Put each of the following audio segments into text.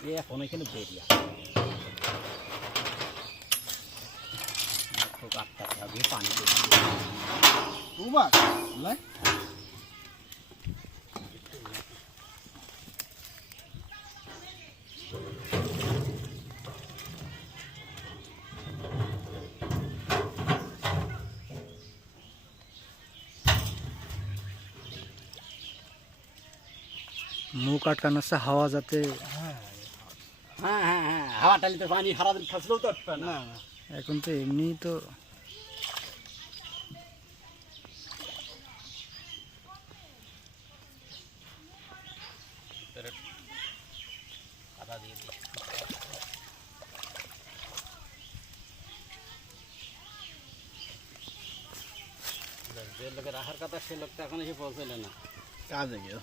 এ এখন এখানে বেরিয়া খুব আটকাতে হবে পানি উবার লাই মুখ আটকানো আছে হাওয়া যাতে হ্যাঁ হ্যাঁ হ্যাঁ। হাওয়া টালিতে পানি সারাদিন খাসলেও তো না। এখন তো এমনি তো যে লোকের রাখার কথা সে লোকটা এখন এসে পৌঁছলে না। কাজে গিয়ে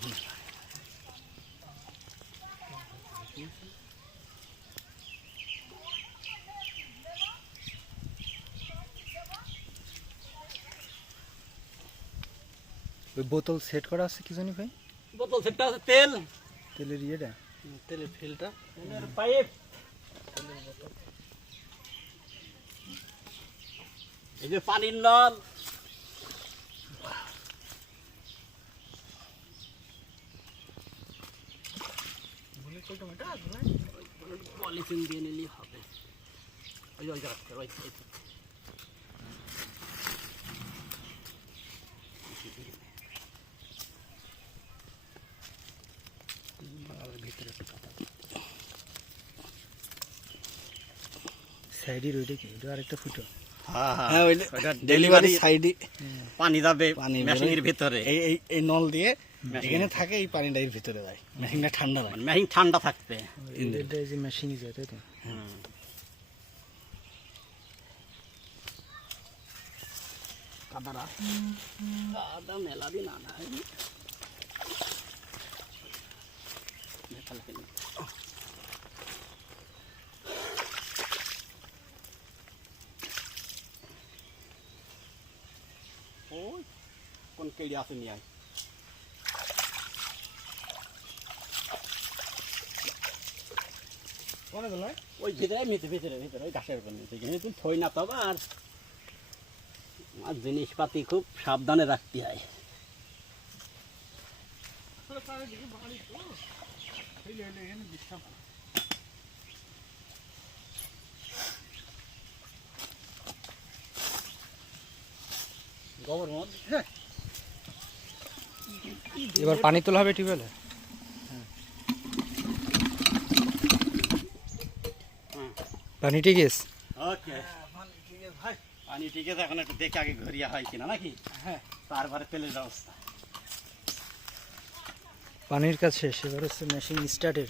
ওই বোতল সেট করা আছে কি জানি ভাই? বোতল সেটটা আছে তেল। তেলের ইয়েটা? তেলের ফিলটা। তেলের পাইপ। এই যে পানির নল। পলিথিন দিয়ে নিলেই হবে। ওই ওই জায়গাতে, ওই ওই সাইডের ওইটা কি? ওটা আরেকটা ফুটো। হ্যাঁ ডেলিভারি সাইডে পানি যাবে পানি মেশিনের ভিতরে। এই এই এই নল দিয়ে এখানে থাকে এই পানিটা এর ভিতরে যায়। মেশিনটা ঠান্ডা লাগে। মেশিন ঠান্ডা থাকবে এটা যে মেশিনই যায় তাই তো? কাদারা। কাদা মেলা দিন আনা হয়নি মেশাল কিনে। ওই কোন কেড়ি আছে নিয়ে ওই ভিতরে ভিতরে ভিতরে ভিতরে ওই গাছের উপর নিচে কিন্তু থই না তো আর আর জিনিসপাতি খুব সাবধানে রাখতে হয় গোবর মদ এবার পানি তোলা হবে টিউবওয়েলে পানি ঠিক আছে? ওকে। পানি ঠিক আছে এখন একটু দেখে আগে ঘুরিয়া হয় কিনা নাকি? হ্যাঁ। তারপরে তেলের ব্যবস্থা পানির কাজ শেষ এবার হচ্ছে মেশিন স্টার্টের